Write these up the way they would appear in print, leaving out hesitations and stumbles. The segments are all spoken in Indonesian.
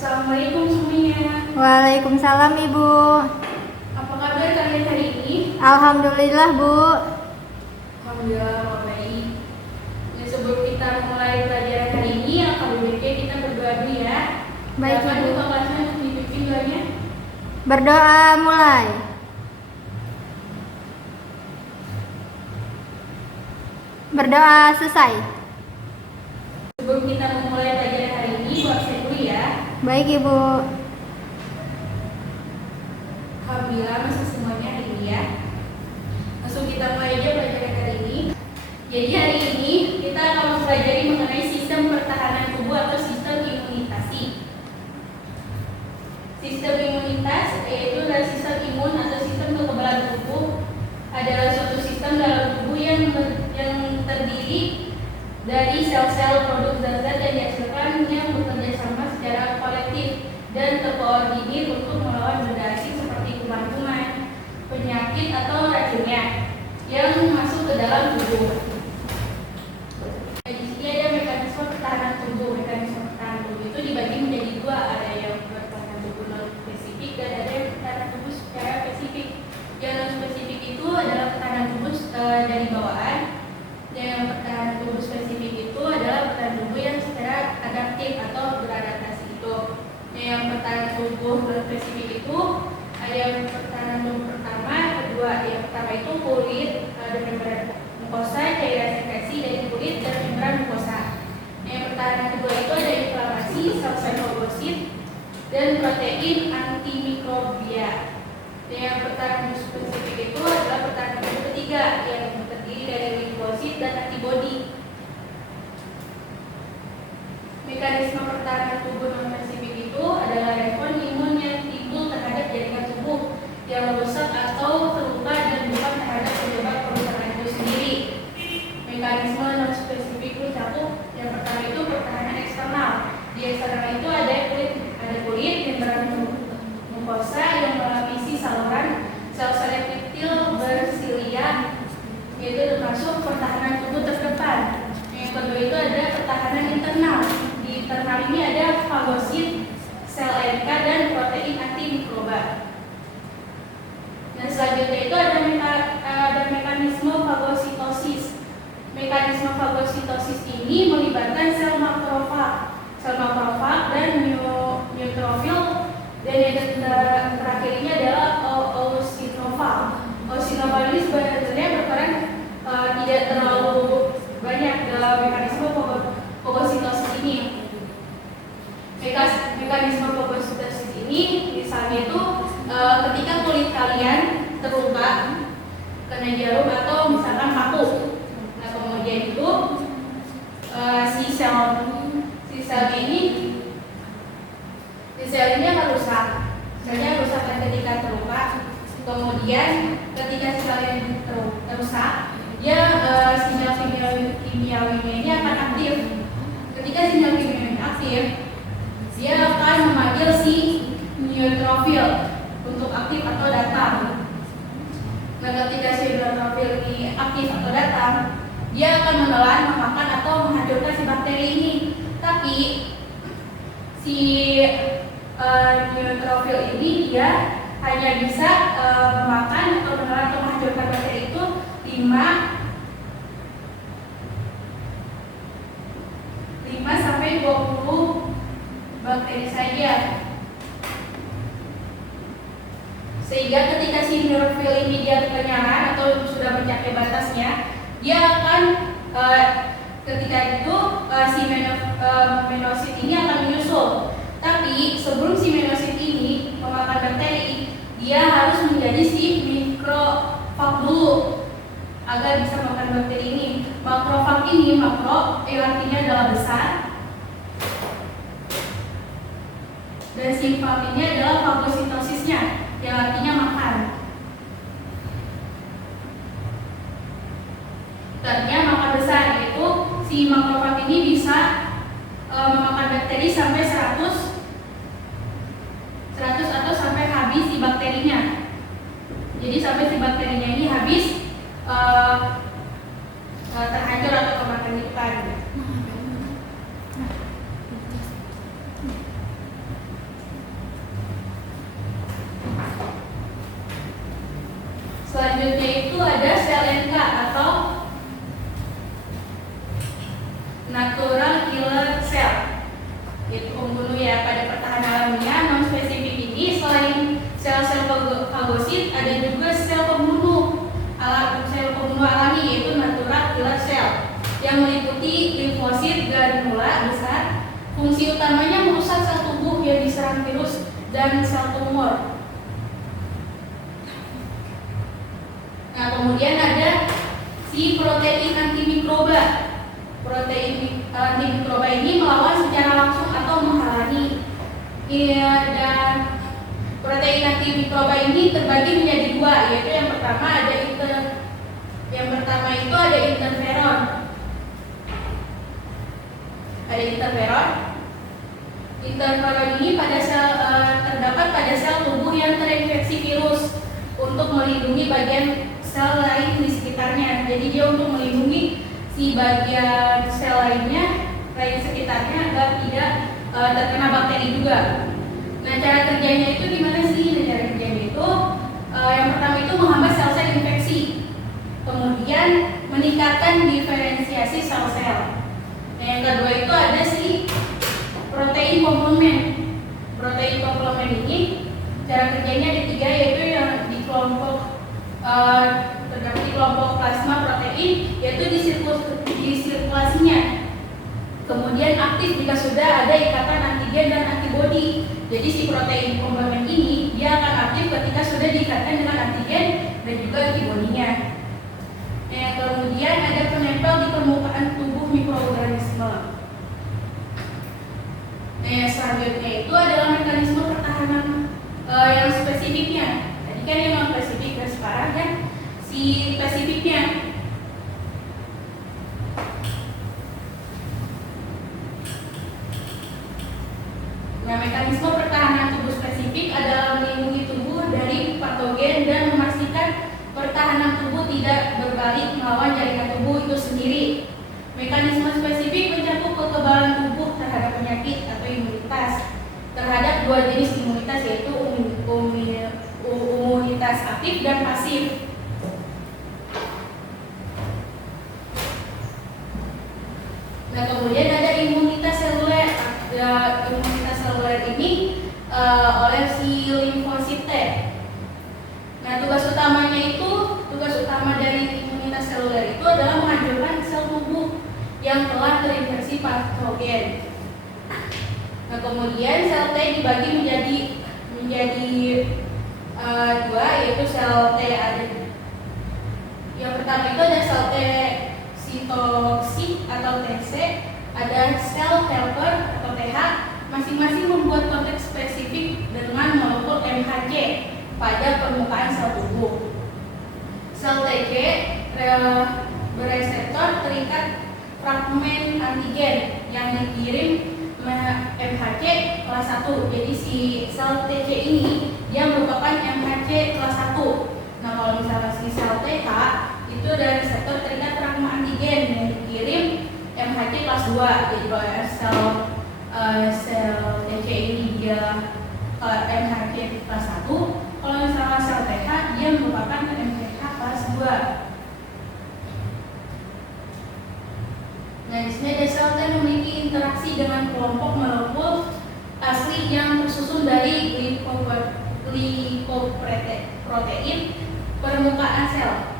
Assalamualaikum semuanya. Waalaikumsalam Ibu. Apa kabar kalian hari ini? Alhamdulillah Bu. Alhamdulillah baik. Dan sebelum kita mulai pelajaran hari ini, kalau baiknya kita berdoa dulu ya. Baik, Silakan Ibu. buka kelasnya untuk dipimpin doanya. Berdoa mulai. Berdoa selesai. Sebelum kita memulai pelajaran hari ini, absen dulu ya. Baik Ibu. Alhamdulillah masih semuanya hari ini ya. Langsung kita mulai aja pelajaran hari ini. Jadi hari ini kita akan mempelajari mengenai sistem pertahanan tubuh atau sistem imunisasi. Sistem imunitas yaitu adalah sistem imun atau sistem kekebalan tubuh adalah suatu sistem dalam tubuh yang terdiri dari sel-sel produk zat-zat yang dihasilkan yang bekerja sama secara kolektif dan terkoordinir untuk melawan benda asing seperti kuman-kuman, penyakit atau racunnya yang masuk ke dalam tubuh. Di sini ada mekanisme pertahanan tubuh. Mekanisme pertahanan tubuh itu dibagi menjadi dua, ada yang pertahanan tubuh non spesifik dan ada yang pertahanan tubuh secara spesifik. Yang non spesifik itu adalah pertahanan tubuh dari bawaan. Yang pertahanan tubuh spesifik itu adalah pertahanan tubuh yang secara adaptif atau beradaptasi itu. Yang pertahanan tubuh non spesifik itu ada yang pertahanan tubuh pertama, kedua. Yang pertama itu kulit dan membran mukosa, cairan sekresi dari kulit dan membran mukosa. Yang pertahanan kedua itu ada inflamasi, sel-sel fagosit dan protein antimikrobia. Yang pertahanan tubuh spesifik itu adalah pertahanan tubuh ketiga yang terdiri dari limfosit dan antibodi. Mekanisme pertahanan tubuh non spesifik itu adalah respon imun yang timbul terhadap jaringan tubuh yang rusak atau terluka dan bukan terhadap penyebab kerusakan itu sendiri. Mekanisme non spesifik itu cakup yang pertama itu pertahanan eksternal. Di eksternal itu ada kulit, membran mukosa yang melapisi saluran sel-sel epitelio bersilia, yaitu termasuk pertahanan tubuh terdepan. Yang kedua itu ada pertahanan internal. Di internal ini ada fagosit, sel NK dan protein antimikroba. Dan selanjutnya itu ada mekanisme fagositosis. Mekanisme fagositosis ini melibatkan sel makrofag dan neutrofil, dan yang terakhir ini adalah eosinofag. Eosinofag ini sebenarnya berperan tidak terlalu banyak dalam mekanisme fagositosis ini. Mekanisme fagositosis ini misalnya itu ketika kulit kalian terluka kena jarum atau misalkan paku. Nah kemudian itu si sel ini akan rusak. Selnya rusak ketika terluka. Kemudian ketika sel ini rusak, dia sinyal kimiawinya ini akan aktif. Ketika sinyal kimiawinya aktif, dia akan memanggil si neutrofil untuk aktif atau datang. Nah, ketika si neutrofil ini aktif atau datang, dia akan menelan, memakan atau menghancurkan si bakteri ini. Tapi si neutrofil ini dia hanya bisa memakan atau menelan atau menghancurkan bakteri itu 5 sampai 20 bakteri saja. Sehingga ketika si neutrofil ini dia kekenyangan atau sudah mencapai batasnya, dia akan ketika itu si menosit ini akan menyusul. Tapi sebelum si menosit ini memakan bakteri, dia harus menjadi si mikrofag dulu agar bisa makan bakteri ini. Makrofag ini, makro artinya adalah besar, dan si fag ini adalah fagositosisnya yang artinya makan. Artinya makan besar, yaitu si makrofag ini bisa memakan bakteri sampai 100 atau sampai habis si bakterinya. Jadi sampai si bakterinya ini habis terhancur atau kemakan itu kan. Selanjutnya itu ada sel NK atau natural killer cell, yaitu pembunuh ya pada pertahanan alamiah. Non spesifik ini selain sel-sel fagosit ada juga sel pembunuh alami, yaitu natural killer cell yang meliputi limfosit granula besar. Fungsi utamanya merusak sel tubuh yang diserang virus dan sel tumor. Nah, kemudian ada si protein antimikroba. Protein antimikroba ini melawan secara langsung atau menghalangi. Dan protein antimikroba ini terbagi menjadi dua, yaitu yang pertama itu ada interferon. Interferon ini terdapat pada sel tubuh yang terinfeksi virus untuk melindungi bagian sel lain di sekitarnya. Jadi dia untuk melindungi si bagian sel lain sekitarnya agar tidak terkena bakteri juga. Nah, cara kerjanya itu gimana sih? Cara kerjanya itu yang pertama itu menghambat sel-sel infeksi, kemudian meningkatkan diferensiasi sel-sel. Nah, yang kedua itu ada si protein komplement. Protein komplement ini cara kerjanya ada tiga, yaitu yang di kelompok terdapat di kelompok plasma protein, yaitu di sirkulasinya. Kemudian aktif jika sudah ada ikatan antigen dan antibodi. Jadi si protein komplement ini dia akan aktif ketika sudah diikatkan dengan antigen dan juga antibodinya. Nah, kemudian ada penempel di permukaan tubuh mikroorganisme. Nah, selanjutnya itu adalah mekanisme pertahanan yang spesifiknya. Tadi kan yang spesifik, dan sekarang kan si spesifiknya. Nah, mekanisme pertahanan tubuh spesifik adalah melindungi tubuh dari patogen dan memastikan pertahanan tubuh tidak berbalik melawan jaringan tubuh itu sendiri. Mekanisme spesifik mencakup kekebalan tubuh terhadap penyakit atau imunitas terhadap dua jenis imunitas, yaitu imunitas aktif dan pasif. Nah, kemudian ada imunitas seluler. Imunitas seluler ini oleh si limfosit T. Nah, tugas utama dari imunitas seluler itu adalah menghancurkan sel tubuh yang telah terinfeksi patogen. Nah, kemudian sel T dibagi menjadi dua, yaitu sel T ada. Yang pertama itu ada sel T sitoksik atau TC, ada sel helper atau TH. Masing-masing membuat konteks spesifik dengan molekul MHC pada permukaan sel tubuh. Sel TC bereseptor terikat fragmen antigen yang dikirim MHC kelas 1. Jadi si sel TC ini dia merupakan MHC kelas 1. Nah, kalau misalnya si sel TH itu ada reseptor terikat fragmen antigen yang dikirim MHC kelas 2. Jadi kalau sel TC ini dia MHC kelas 1, kalau misalnya sel TH dia merupakan MHC kelas 2. Nah, di sini ada sel T memiliki interaksi dengan kelompok molekul asli yang tersusun dari glikoprotein permukaan sel,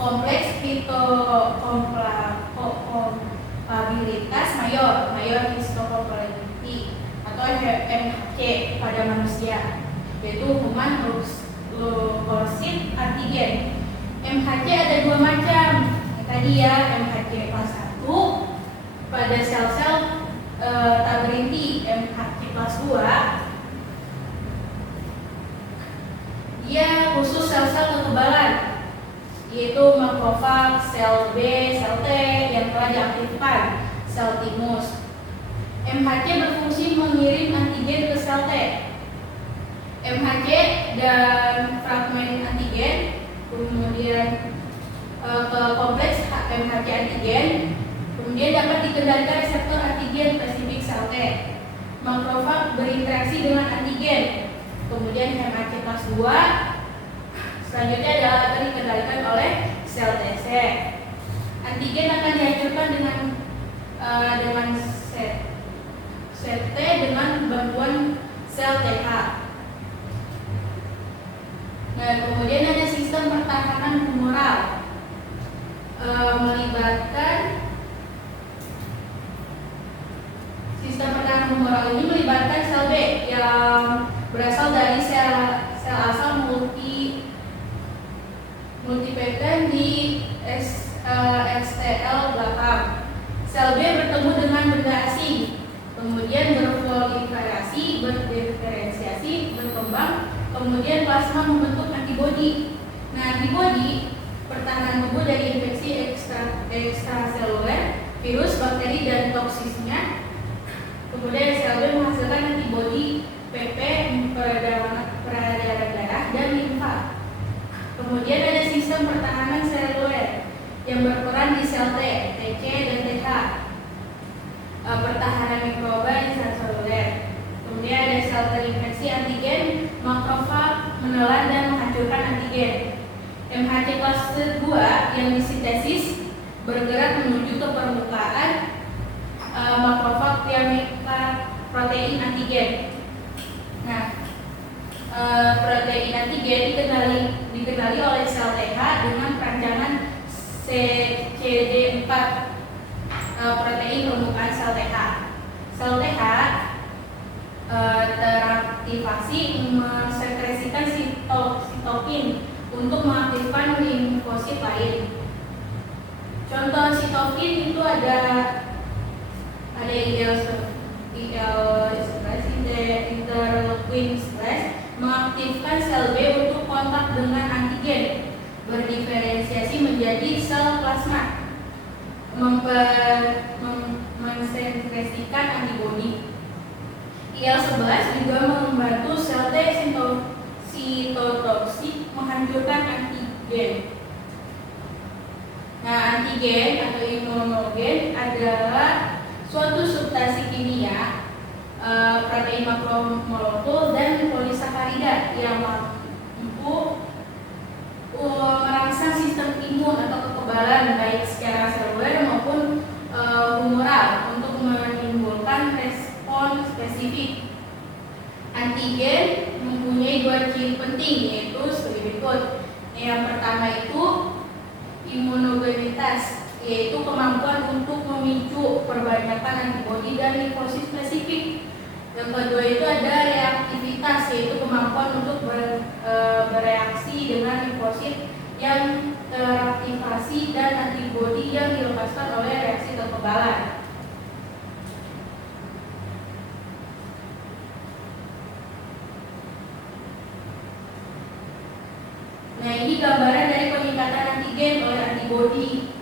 kompleks histokompatibilitas mayor histocompatibility atau MHC pada manusia, yaitu human leukosit antigen. MHC ada dua macam. Tadi ya, MHC kelas 1 pada sel-sel tak berinti. MHC kelas 2 dia khusus sel-sel kekebalan, yaitu makrofag, sel B, sel T yang telah diaktifkan, sel timus. MHC berfungsi mengirim antigen ke sel T. MHC dan fragmen antigen kemudian ke kompleks MHC antigen, kemudian dapat dikendalikan reseptor antigen spesifik sel T. Makrofag berinteraksi dengan antigen. Kemudian MHC kelas 2 Selanjutnya adalah akan dikendalikan oleh sel TC. Antigen akan dihancurkan dengan set T dengan bantuan sel TH. Nah, kemudian ada sistem pertahanan humoral, sistem pertahanan humoral ini melibatkan sel B yang berasal dari sel asal multipeptide di XTL belakang. Sel B bertemu dengan benda asing, kemudian berproliferasi, berdiferensiasi, berkembang, kemudian plasma membentuk antibodi. Nah, antibodi pertahanan tubuh dari infeksi ekstraseluler, virus, bakteri, dan toksisnya. Kemudian sel B menghasilkan antibodi PP, peredaran darah, dan limfa. Kemudian ada sistem pertahanan seluler yang berperan di sel T, TC, dan TH. Pertahanan mikroba di sel seluler. Kemudian ada sel terinfeksi antigen, makrofag menelan dan menghancurkan antigen. MHC klaster 2 yang disintesis bergerak menuju ke permukaan makrofag yang protein antigen. Nah, protein antigen dikenali oleh sel TH dengan perancangan CD4 protein permukaan sel TH. Sel TH teraktivasi mensekresikan sitokin untuk mengaktifkan limfosit lain. Contoh sitokin itu ada interleukin 11 mengaktifkan sel B untuk kontak dengan antigen, berdiferensiasi menjadi sel plasma, mensekresikan antibodi. IL-11 juga membantu sel T sitotoksik menghancurkan antigen. Nah, antigen atau imunogen adalah suatu substansi kimia, protein makromolekul dan polisakarida yang mampu merangsang sistem imun atau kekebalan baik secara seluler maupun humoral untuk menimbulkan respon spesifik. Antigen mempunyai dua ciri penting, yaitu sebagai berikut. Yang pertama itu imunogenitas, yaitu kemampuan untuk memicu perbanyakan antibodi dan limfosit spesifik. Yang kedua itu ada reaktivitas, yaitu kemampuan untuk bereaksi dengan limfosit yang teraktivasi dan antibodi yang dilepaskan oleh reaksi kekebalan. Nah, ini gambaran dari peningkatan antigen oleh antibodi.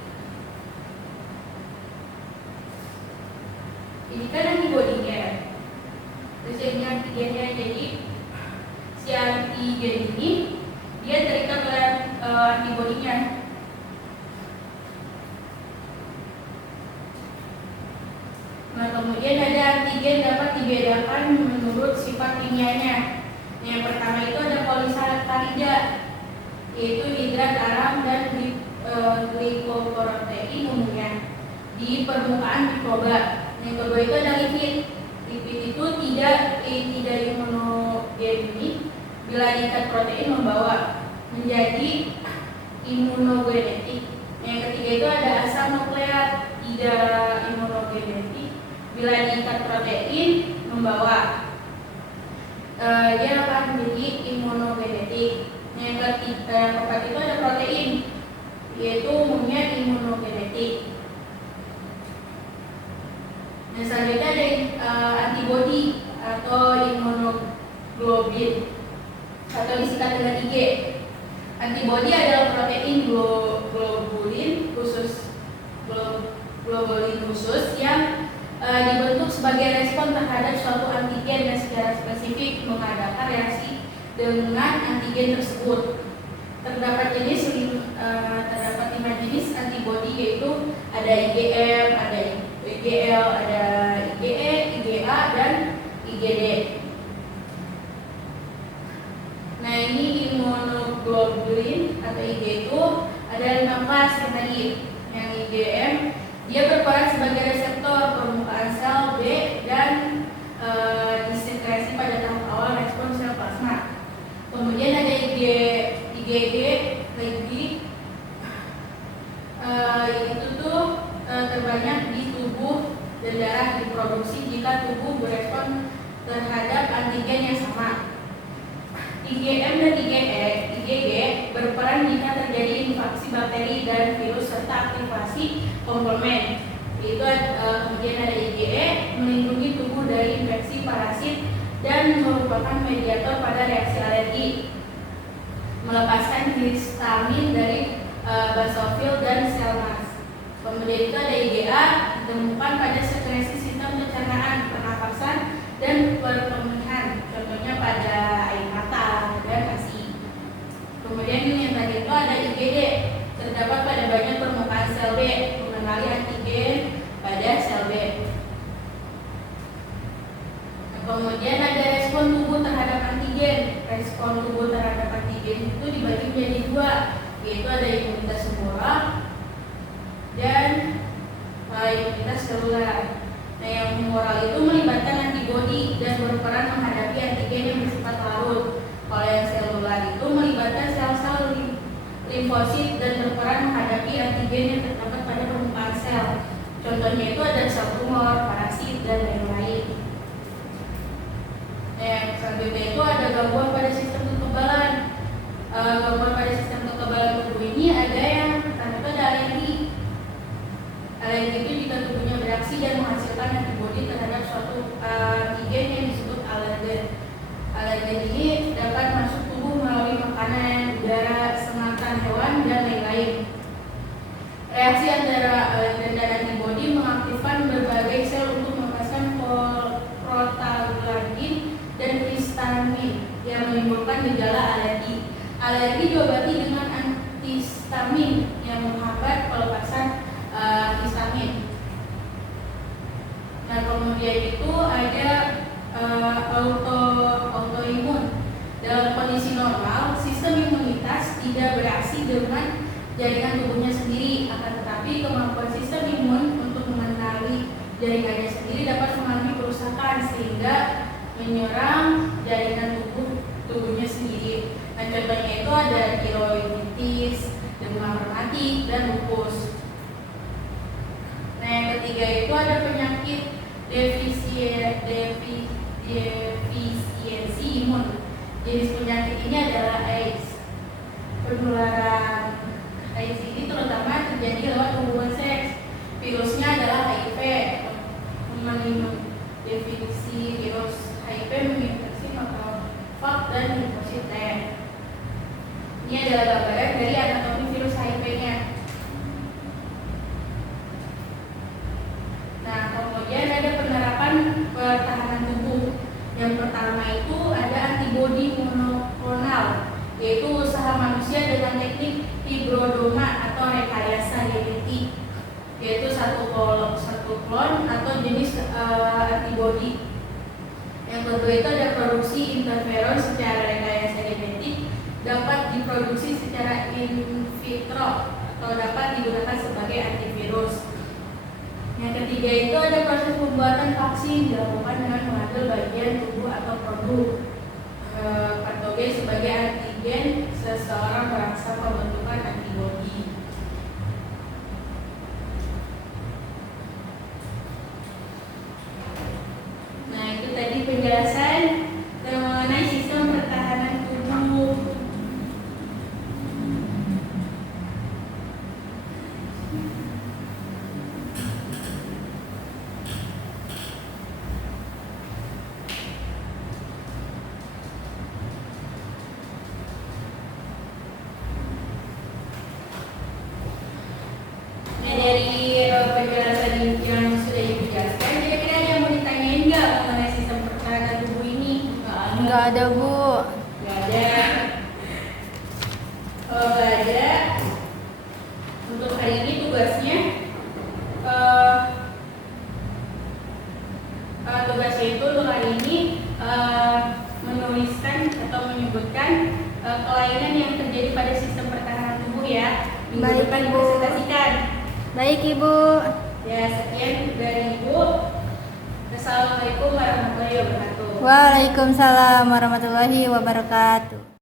Ini kan antibodinya. Terus ini antigennya, jadi si antigen ini dia terikat oleh antibodinya. Nah, kemudian ada antigen dapat dibedakan menurut sifat kimianya. Yang pertama itu ada polisakarida, yaitu hidrat aram dan glikoprotein umumnya di permukaan mikroba. Yang kedua itu ada lipid. Lipid itu tidak imunogeni bila diikat protein membawa menjadi imunogenetik. Yang ketiga itu ada asam nukleat, tidak imunogenetik bila diikat protein membawa dia akan menjadi imunogenetik. Yang keempat itu ada protein, yaitu umumnya imunogenetik. Nah, selanjutnya ada antibodi atau imunoglobulin atau disingkat dengan IG. Antibodi adalah protein globulin khusus yang dibentuk sebagai respon terhadap suatu antigen dan secara spesifik mengadakan reaksi dengan antigen tersebut. Terdapat 5 jenis antibodi, yaitu ada IgM, ada IgL, ada IgE, IgA, dan IgD. Nah, ini imunoglobulin atau IG itu ada 5 kelas yang tadi. Yang IgM dia berperan sebagai reseptor permukaan sel B dan disekresi pada tahap awal respon sel plasma. Kemudian ada IgG lagi, itu tuh terbanyak di tubuh dan darah diproduksi jika tubuh berespon terhadap antigen yang sama. IgM dan IgG berperan jika terjadi infeksi bakteri dan virus serta aktivasi komplement. Kemudian ada IgE melindungi tubuh dari infeksi parasit dan merupakan mediator pada reaksi alergi, melepaskan histamin dari basofil dan sel mas. Kemudian itu ada IgA ditemukan pada sekresi sistem pencernaan, pernapasan, dan perkembangan, contohnya pada air mata dan ASI. Kemudian yang tadi itu ada IgD, terdapat pada bagian permukaan sel B, mengenali antigen pada sel B. Kemudian ada respon tubuh terhadap antigen. Respon tubuh terhadap antigen itu dibagi menjadi 2, yaitu ada imunitas humoral dan imunitas seluler. Nah, yang humoral itu melibatkan antibodi dan berperan menghadapi antigen yang bersifat larut. Kalau yang seluler itu melibatkan sel-sel limfosit dan berperan menghadapi antigen yang terdapat pada permukaan sel. Contohnya itu ada sel tumor, parasit, dan lain-lain. Yang selanjutnya itu ada gangguan pada sistem kekebalan. Gangguan pada sistem kekebalan tubuh ini ada yang pertama itu ada alergi. Alergi itu jika tubuhnya bereaksi dan menghasilkan antibodi terhadap suatu antigen yang disebut alergen. Alergen ini dapat masuk tubuh melalui makanan, udara, sengatan hewan, dan lain-lain. Reaksi antara alergen dan antibodi mengaktifkan berbagai sel untuk melepaskan prostaglandin dan histamin yang menimbulkan gejala alergi. Alergi diobati dengan antihistamin yang menghambat pelepasan histamin. Nah, kemudian itu ada autoimun. Dalam kondisi normal, sistem imunitas tidak bereaksi dengan jaringan tubuhnya sendiri, akan tetapi kemampuan sistem imun untuk mengenali jaringannya sendiri dapat mengalami kerusakan sehingga menyerang jaringan tubuhnya sendiri. Nah, contohnya itu ada tiroiditis, demam rematik, dan lupus. Nah, yang ketiga itu ada penyakit defisiensi imun. Jenis penyakit ini adalah AIDS. Penularan AIDS ini terutama terjadi lewat hubungan seks. Virusnya adalah HIV. Definisi virus HIV menginfeksi makrofag dan limfosit T. Ini adalah gambaran dari anatomi virus HIV-nya. Nah, kemudian ada penerapan pertahanan tubuh. Yang pertama itu ada antibodi monoklonal, yaitu usaha manusia dengan teknik hibridoma atau rekayasa genetik, yaitu satu klon atau jenis antibodi. Yang kedua itu ada produksi interferon secara rekayasa genetik, dapat diproduksi secara in vitro atau dapat digunakan sebagai antivirus. Yang ketiga itu ada proses pembuatan vaksin dilakukan dengan mengambil bagian tubuh atau produk patogen sebagai antigen seseorang merangsang pembentukan antibodi. Nah, itu tadi penjelasan mengenai sistem pertahanan tubuh. Nah, dari penjelasan yang sudah Ibu jelaskan, kira-kira ada yang mau ditanyain nggak mengenai sistem pertahanan tubuh ini? Nggak ada, Bu. Nggak ada. Kalau nggak ada, untuk hari ini tugasnya itu untuk hari ini menuliskan atau menyebutkan kelainan yang terjadi pada sistem pertahanan tubuh ya. Minggu Baik, depan Ibu. dipresentasikan. Baik, Ibu. Ya, sekian dari Ibu. Assalamualaikum warahmatullahi wabarakatuh. Waalaikumsalam warahmatullahi wabarakatuh.